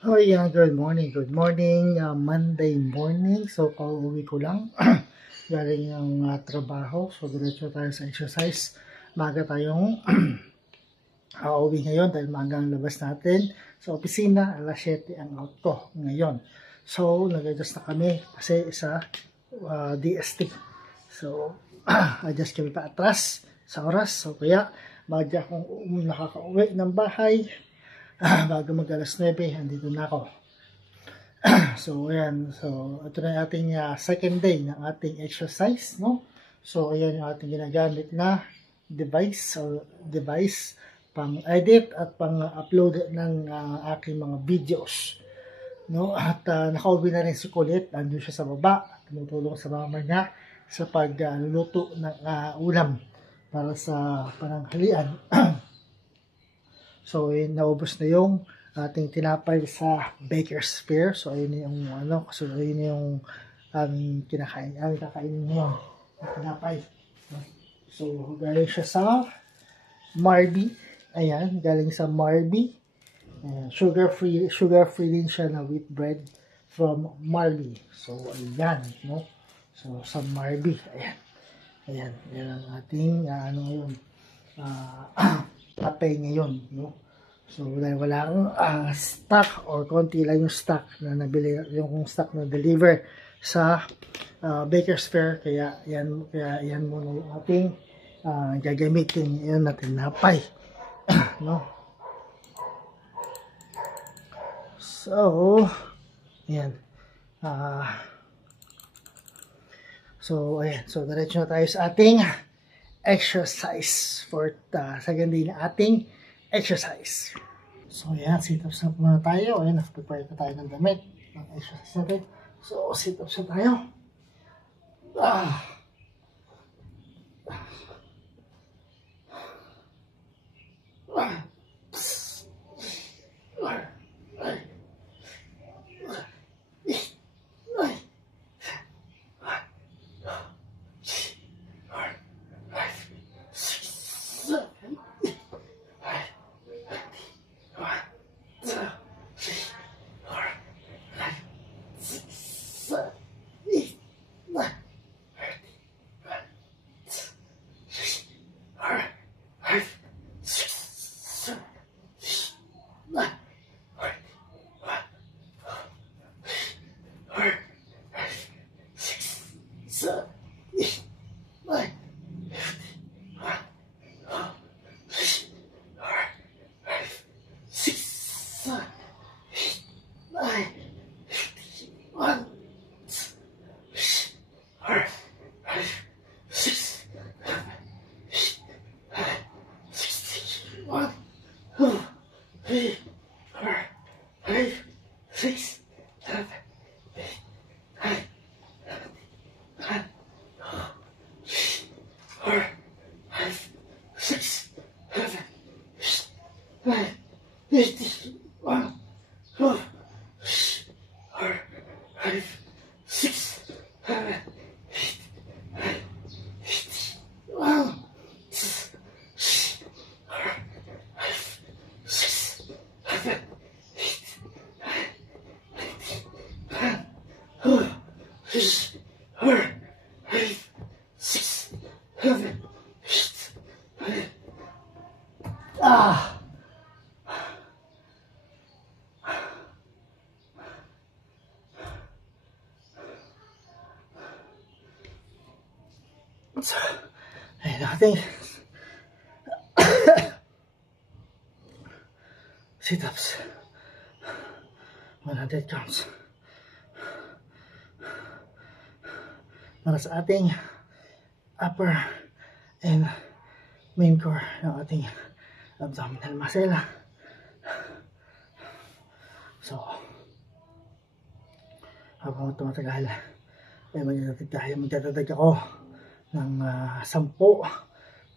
Oh yeah, good morning, Monday morning. So, pauwi ko lang. Galing yung trabaho. So, diretso tayo sa exercise. Maga tayong uuwi ngayon dahil maga ang labas natin. Sa opisina, alas 7 ang out ko ngayon. So, nag-adjust na kami kasi sa DST. So, adjust kami pa atras sa oras. So, kaya, maga akong nakaka-uwi ng bahay. Bago mag alas 9, andito na ako. So, ayan. So, ito na yung ating second day ng ating exercise, no? So, ayan yung ating ginagamit na device pang-edit at pang-upload ng aking mga videos, no? At nakauwi na rin si Kulit. Nandun siya sa baba. Tumutulong sa mama niya sa pagluluto ng ulam para sa pananghalian. So, naubos na yung ating tinapay sa Baker's Fair. So, ayun yung ayun yung kakainin ngayon, yung tinapay. So, galing siya sa Marby. Ayan, galing sa Marby. Sugar-free din siya na wheat bread from Marby. So, ayan, no? So, sa Marby. Ayan. Ayan, yan ang ating, ngayon, tapay ngayon, no? So, dahil walang stock or konti lang yung stock na nabili, yung stock na deliver sa Baker's Fair, kaya yan muna yung ating gagamitin yun natin napay. No? So, yan. So, ayan. So, diretso na tayo sa ating exercise for second day na ating exercise. So, ayan, sit-ups na muna tayo. Ayan, prepare na tayo ng damit ng exercise natin. So, sit-ups na tayo. Ayan, ating sit-ups. 100 counts. Para sa ating upper and main core ng ating abdominal muscle. So, habang tumatagal, magdadadag ako ng 10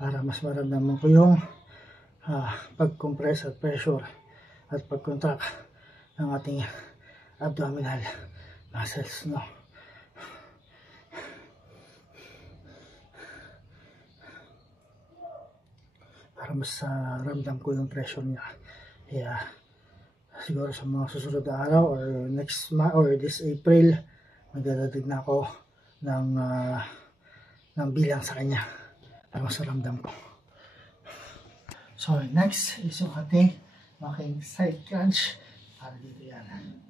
para mas maramdaman ko yung pag-compress at pressure at pag-contract ng ating abdominal muscles, no? Para mas ramdam ko yung pressure niya. Kaya siguro sa mga susunod na araw or or this April, magdadadag na ako ng bilang sa kanya para mas ramdam ko. So next is yung ating side crunch para dito yan.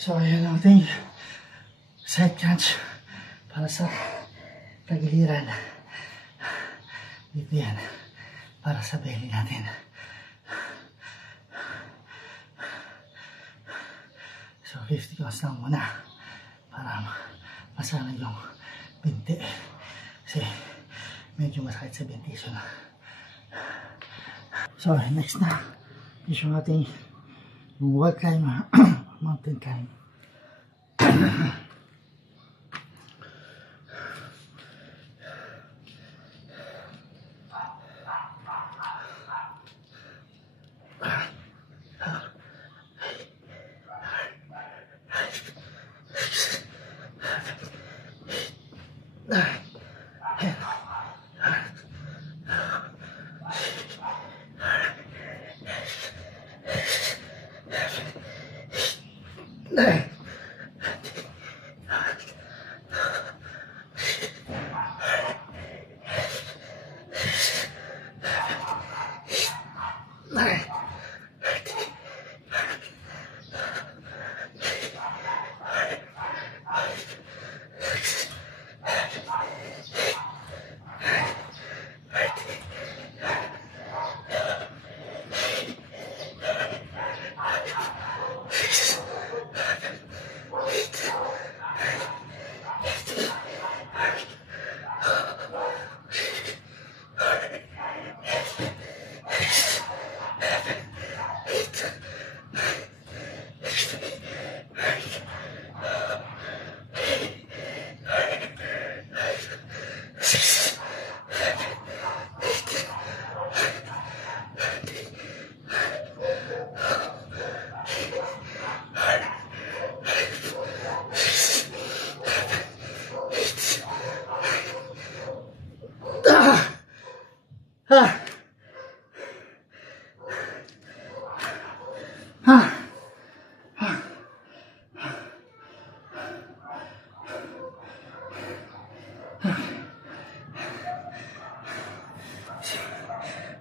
So ayan ang ating side crunch para sa tagiliran. Dito yan para sa belly natin. So 50 counts lang muna para masanay yung binti kasi medyo masakit sa binti siya na. So next na is yung ating wall climb, mountain climb.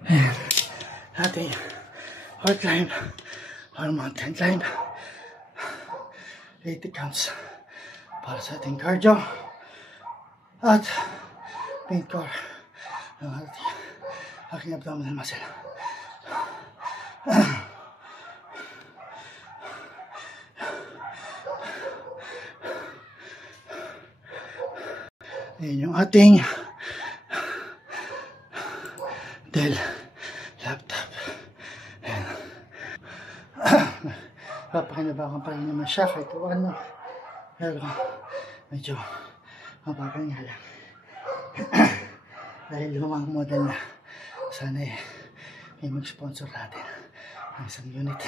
Ayan, ating hard climb or mountain climb. 80 counts para sa ating cardio at pain core ng aking abdominal muscle. Ayan yung ating Dell laptop. Ayan. Papakinabakan pa rin naman siya kahit ano. Pero medyo mabagal nga lang. Dahil lumang model na. Sana may mag-sponsor natin ng isang unit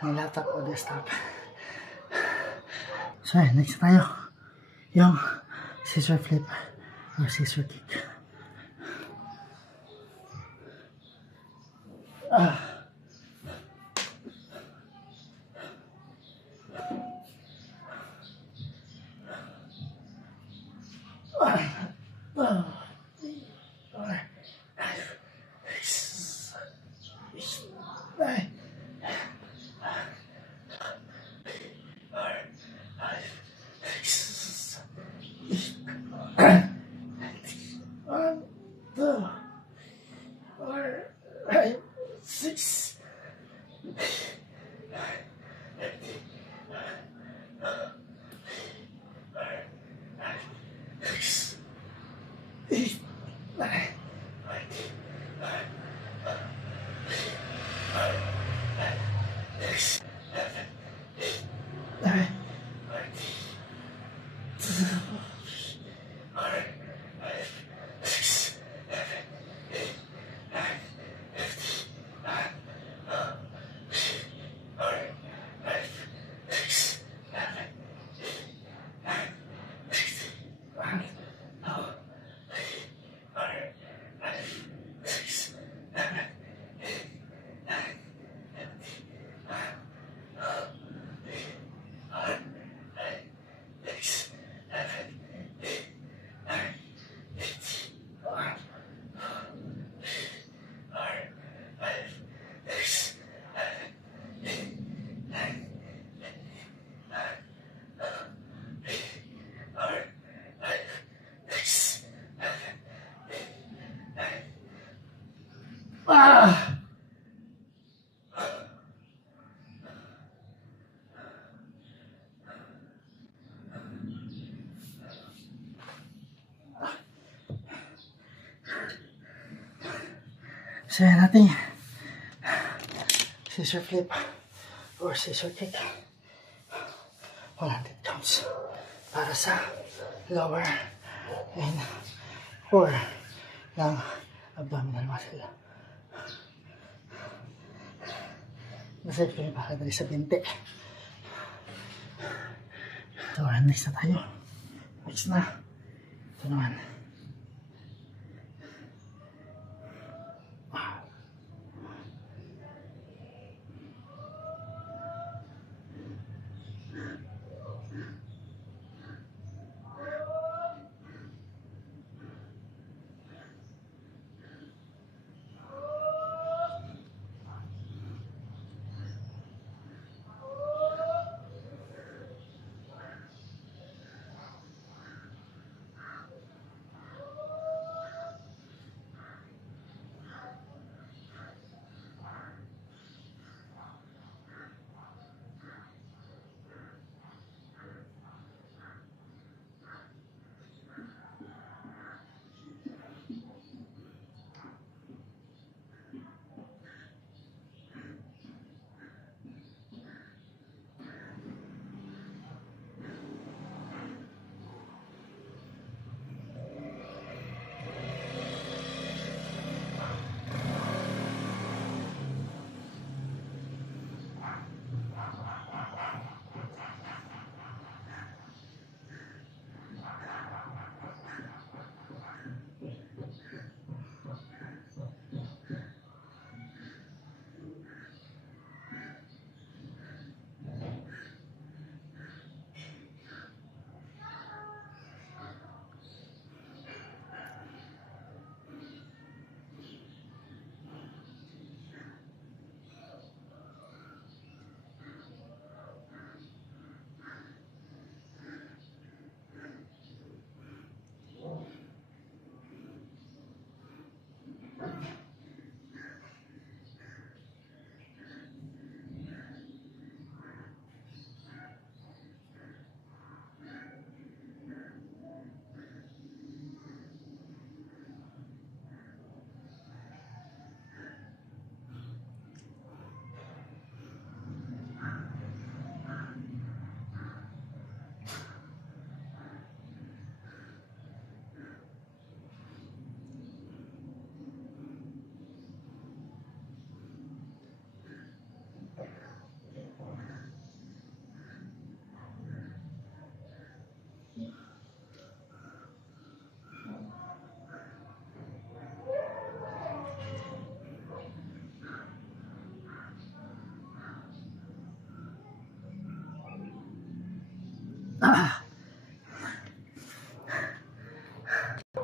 ng laptop o desktop. So next tayo. Yung scissor flip or scissor kick. So yan natin scissor flip or scissor kick. 100 counts para sa lower and 4 ng abdominal muscle. Masarap ko yung pakadali sa binte. So, next na tayo. Next na. Ito naman.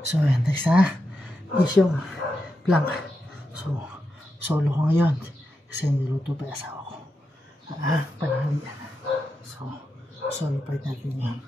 So, yan. Next is yung plank. So, solo ko ngayon. Kasi niluto pa yung asawa ko. Panahon yan. So, solo part natin yan.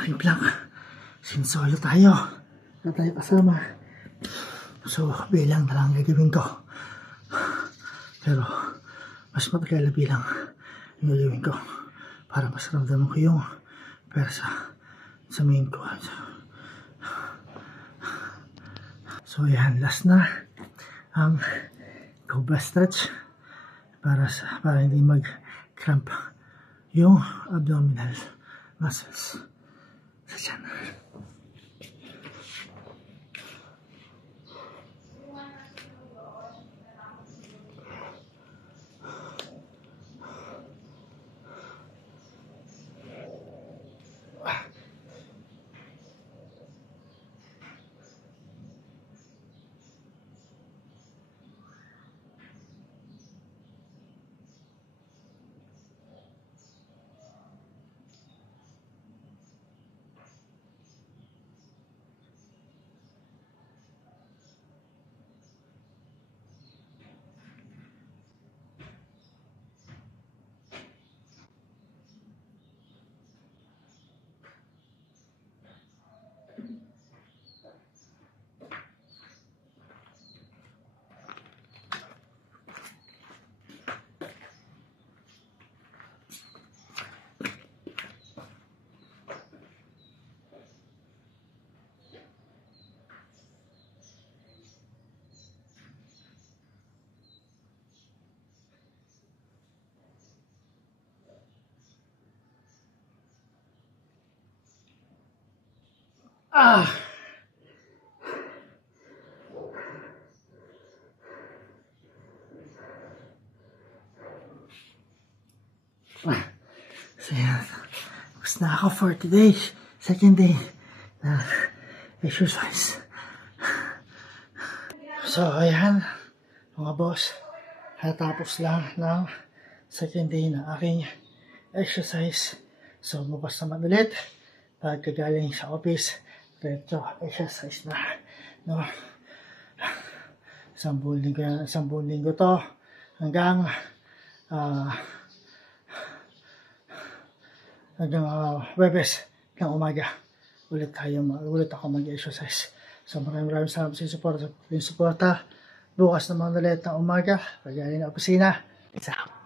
aking vlog. Sinsolo tayo. Na tayo kasama. So, bilang na lang gagawin ko. Pero, mas matagal na bilang yung gagawin ko. Para mas ramdaman ko yung persa sa main ko. So, yan. Last na ang cobra stretch para hindi mag-cramp yung abdominal muscles sa tiyan. So yan, tapos na ako for today. Second day na exercise. So ayan, mga boss, natapos lang ng second day na aking exercise. So bukas naman ulit, pagkagaling sa office, diretso exercise na. No? Isang buong linggo to hanggang Webes ng umaga ulit ako mag-exercise. So maraming salamat sa suporta. Bukas naman ulit ng umaga pag galing ng opisina. Peace out.